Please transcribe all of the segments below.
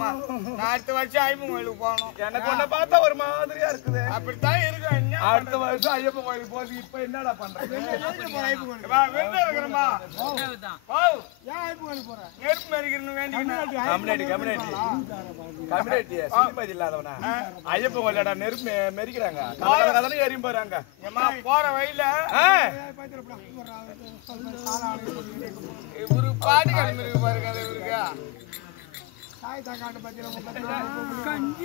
நான் அடுத்த வருஷம் ஐயப்பன் கோயிலுக்கு போகணும். எனக்கு ஒன்ன பார்த்தா ஒரு மாதிரியா இருக்குது. அப்படித்தான் இருக்கும். அடுத்த வருஷம் ஐயப்பன் கோயிலுக்கு போது இப்ப என்னடா பண்றது? வெளில இருக்கிறோமா? நெருப்பு மறிக்கணும் கம்யூனிட்டி சினிமதி இல்லாதவனா ஐயப்பன் கோயிலடா நெருப்பு மெரிக்கிறாங்க. எரியும் போறாங்க போற வழியில இவரு பாட்டு கிளம்பி இருக்கு பாருங்க. அது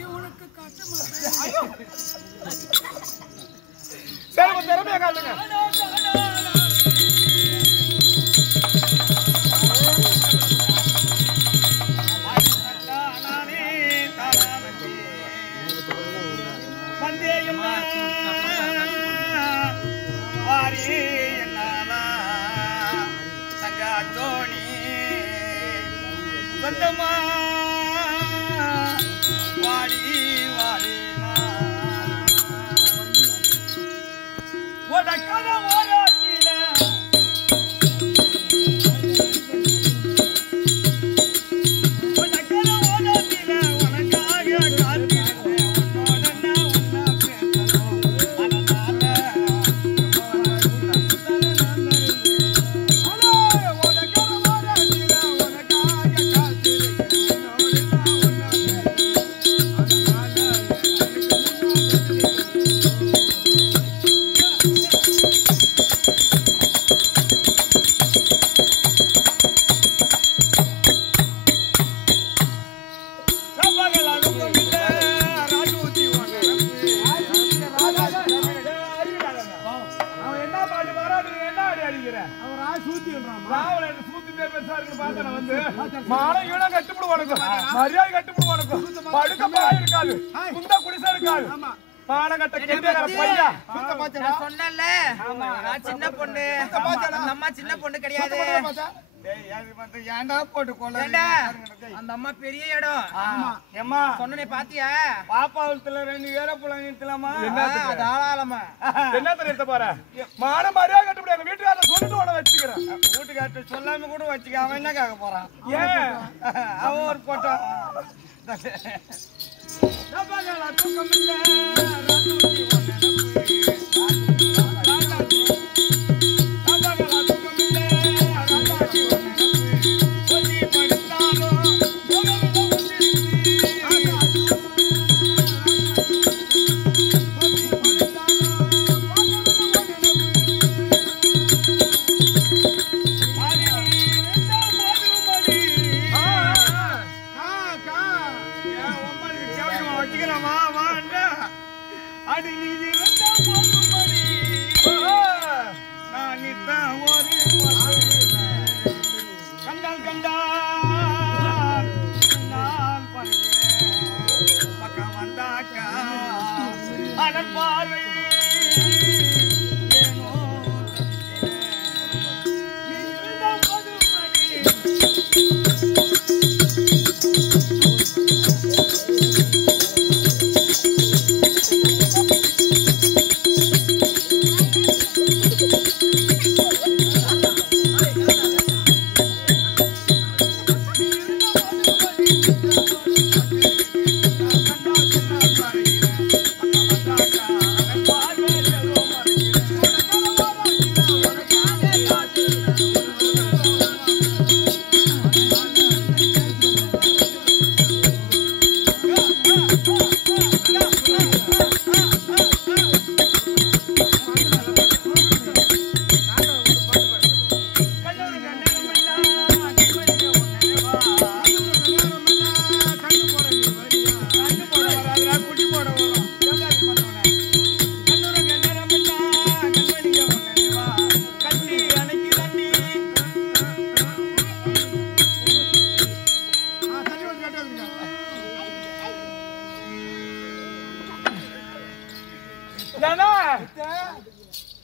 இவருக்கு சரி திறமையா காட்டுங்க. சொந்தமா வாடி வாடி உனக்கான ஓராட்டில உனக்கான ஓராட்டில உனக்காக காத்திருந்தேன். உன்னோட நான் ஒன்னா பேசணும். மரியாதை கட்டுப்படுவானுக்கு படுக்க பாய் இருக்காது, குந்த குடிசை இருக்காது. சொன்னல சின்ன பொண்ணு, அந்த அம்மா சின்ன பொண்ணு கிடையாது. ஏன்டா போட்டு கொள்ள? அந்த அம்மா பெரிய இடம். சொன்னே பாத்தியா? பாப்பாவத்துல 2 ஏரோப்ளேன் நிறுத்தலாமா? தாராளமா. என்ன நிறுத்த போற? மான மரியாதை கட்டுப்படியாங்க. வீட்டுக்காரர் சொல்லிட்டு உன வச்சுக்கிறேன். வீட்டுக்கார்ட்ட சொல்லாம கூட வச்சுக்க. அவன் என்ன கேட்க போறான்? ஏன் அவன் ஒரு போட்டோ தூக்கம் இல்ல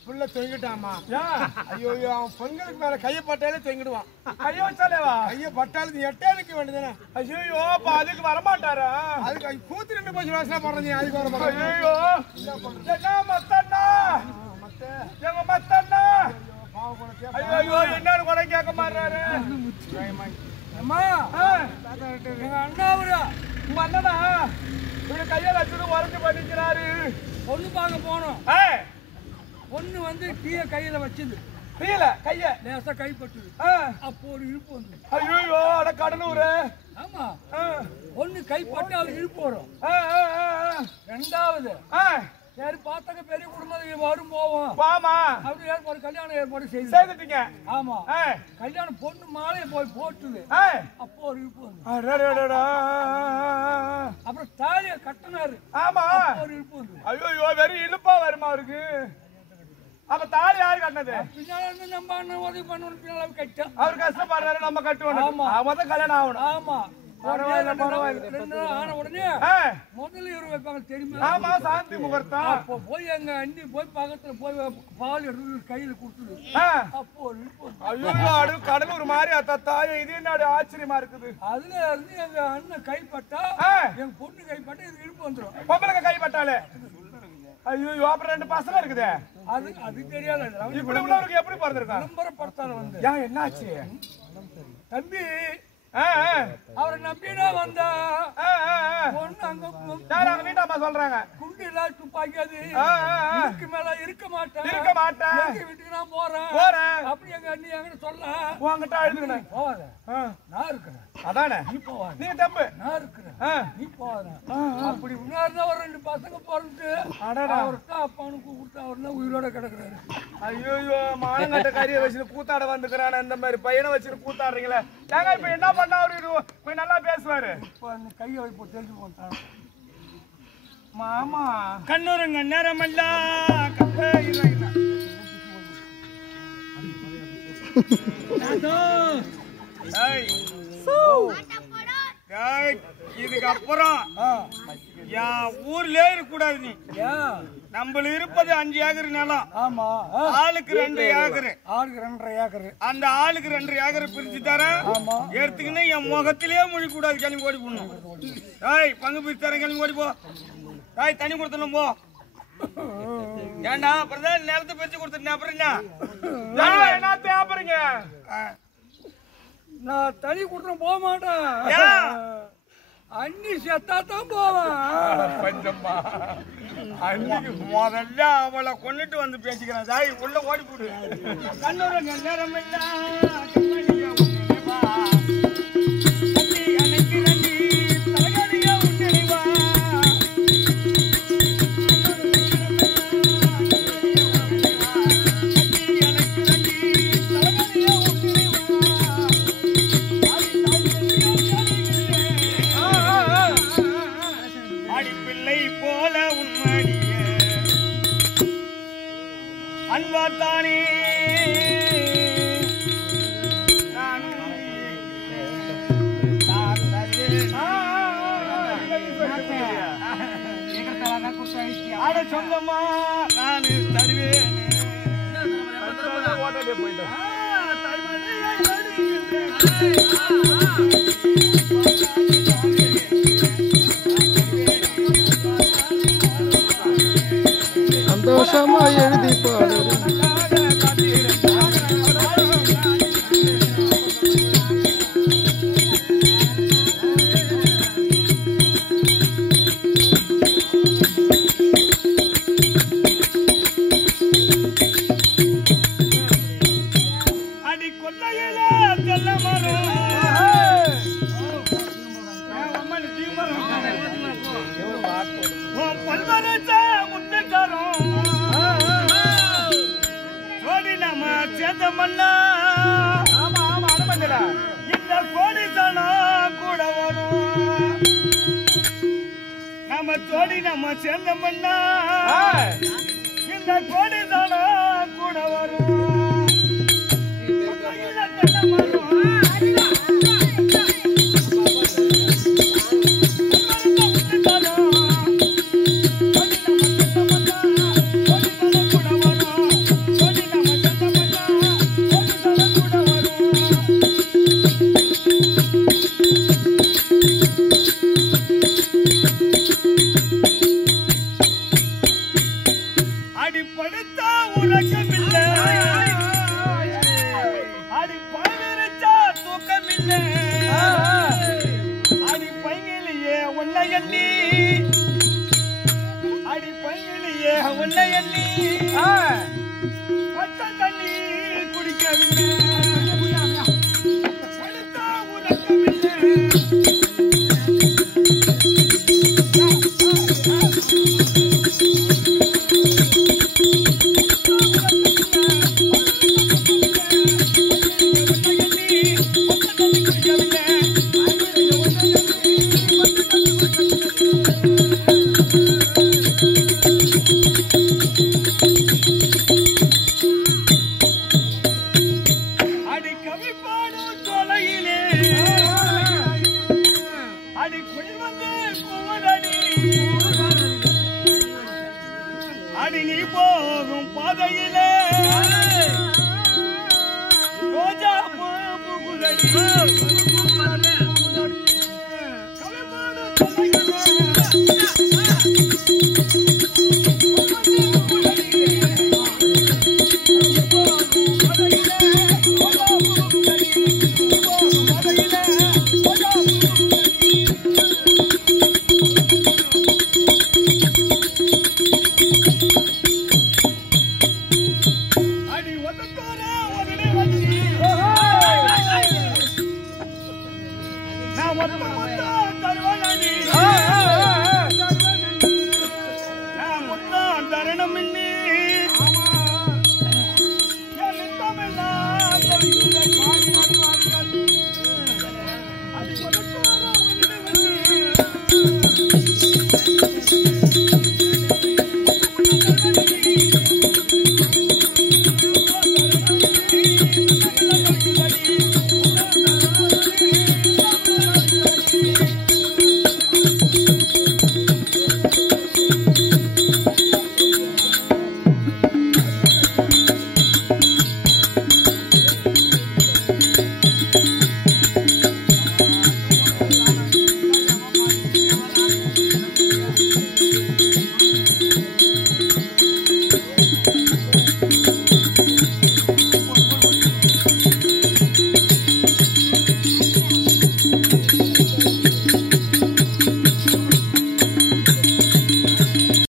புள்ள தொங்கிட்டாமா. ஐயோ அவன் பொங்கலுக்கு மேல கைய பட்டாலே தொங்கிடுவான். கைய வச்சாலேவா? கைய பட்டாலும் எட்டானுக்கு வேண்டியதானே. ஐயோ அதுக்கு வரமாட்டாரா? அதுக்கு கூத்து 2 பஸ் வாசலா போடுறது. அதுக்கு வர மாட்டேன். ஐயோ என்ன மத்தண்ணா, எங்க மத்தண்ணா. ஐயோ என்னன்னு கூட கேட்க மாட்டாரு. அம்மா எங்க அண்ணாவுரா உங்க அண்ணனா இவரு கையால வச்சுட்டு உரஞ்சு பண்ணிக்கிறாரு. பொண்ணு பார்க்க போனோம். பொண்ணு வந்து கீழே கையில வச்சது கீழே கைய லேசா கைப்பட்டுது. அப்போ ஒரு இழுப்பு வந்து ஐயோ அட கடலூர். ஆமா பொண்ணு கைப்பட்டு அவருக்கு இழுப்பு வரும். ரெண்டாவது சரி பார்த்தாங்க பெரிய குடும்பம் வரும் போவோம் வாமா அப்படி ஏற்பாடு கல்யாணம் ஏற்பாடு செய்துட்டீங்க. ஆமா கல்யாணம் பொண்ணு மாலையை போய் போட்டுது. அப்போ ஒரு இழுப்பு வந்து அப்புறம் தாலியை கட்டினாரு. ஆமா ஒரு இழுப்பு வந்து ஐயோ வெறும் இழுப்பா வருமா அவருக்கு. அப்ப தாலி யாரு கட்டினது? பின்னால இருந்து நம்ம அண்ணன் உதவி பண்ணணும். பின்னால கட்ட அவர் கஷ்டப்படுறாரு நம்ம கட்டுவோம். ஆமா அவதான் கல்யாணம் ஆகணும். ஆமா பரவாயில்ல பரவாயில்ல. 2 நாள் ஆன உடனே முதல்ல இவரு வைப்பாங்க தெரியுமா? ஆமா சாந்தி முகூர்த்தம். அப்போ போய் எங்க அண்ணி போய் பக்கத்துல போய் பால் எடுத்து கையில கொடுத்துது. அப்போ ஐயோ அடு கடலூர் மாதிரி அத்தாய இது என்ன ஆச்சரியமா இருக்குது. அதுல இருந்து எங்க அண்ணன் கைப்பட்டா எங்க பொண்ணு கைப்பட்டா இது இழுப்பு வந்துடும். பொம்பளைங்க கைப்பட்டாலே ஐயோ அப்புறம் 2 பசங்க இருக்குது. அது தெரியாது. இப்படி உள்ளவருக்கு எப்படி பிறந்திருக்காங்க? விளம்பரப்படுத்தால வந்து ஏன் என்னாச்சு தம்பி? அவரை நம்பினா வந்தா பொண்ணு அங்க வீட்டாமா சொல்றாங்க குண்டு இல்ல துப்பாக்கி அது இதுக்கு மேல இருக்க மாட்டேன் வீட்டுக்கு நான் போறேன் அப்படி எங்க அண்ணி என்கிட்ட சொல்ல உங்ககிட்ட அழுதுக்கணும். போவாத நான் இருக்கிறேன். அதானே நீ போவாத நீ தம்பு நான் இருக்கிறேன். நீ போவாத அப்படி முன்னாடி ஒரு 2 பசங்க பிறந்து அவர்கிட்ட அப்பானுக்கு கூப்பிட்டு அவர் தான் உயிரோட கிடக்குறாரு. ஐயோ மானங்கட்ட கறியை வச்சுட்டு கூத்தாட வந்துக்கிறான இந்த மாதிரி பையனை வச்சுட்டு கூத்தாடுறீங்களே. ஏங்க இப்ப என்ன பண்ணா அவரு கொஞ்சம் நல்லா பேசுவாரு. இப்ப அந்த கையை வைப்போ தெரிஞ்சு போட்டான். மாமா கண்ணூருங்க நேரமெல்லாம் இதுக்கப்புறம் என் ஊர்லயே இருக்கக்கூடாது. நீ நம்மள இருப்பது 5 ஏக்கர் நிலம். ஆமா ஆளுக்கு 2 ஏக்கர். ஆளுக்கு 2.5 ஏக்கர். அந்த ஆளுக்கு 2 ஏக்கர் பிரிச்சு தரேன். எடுத்துக்கின்னு என் முகத்திலேயே மொழி கூடாது. கிளம்பி ஓடி போடணும். பங்கு பிரிச்சு தரேன். கிளம்பி ஓடி போ. தண்ணி கொடுத்தணும் போ. ஏண்டா அப்புறம் நிலத்தை பிரிச்சு கொடுத்துட்டேன். அப்புறம் என்ன தேவைப்படுறீங்க? நான் தனி கொடுத்துட்டு போக மாட்டேன். அண்ணி செத்தாத்தான் போவேன். பஞ்சம்மா முதல்ல அவளை கொண்டுட்டு வந்து பேசிக்கிறேன். சாய் உள்ள ஓடி போடு. கண்ணூர நேரம் அன்பாத்தானே அட சொந்தமா நான் தருவேன். சந்தோஷமா எழுதி பாடு. அடி கொல்லையில தெல்ல மரம் பல்வரச்ச முத்தரும் கோடி நம்ம சேர்ந்த மண்ணா. ஆமா ஆமா அனுமதில இந்த கோடி தனம் கூட வரும். நம்ம தோடி நம்ம சேர்ந்த மண்ணா. இந்த கோடி தனம் கூட வரும். அடிப்படுத்த உலகமில்லை. உன்னை எண்ணி அடி பையிலேயே உன்னை எண்ணி பச்சை தண்ணி குடிக்கவில்லை படுத்தா உறக்கவில்லை அடி நீ போகும் பாதையிலே ரோஜா பூகுலடி கவிப்பாடு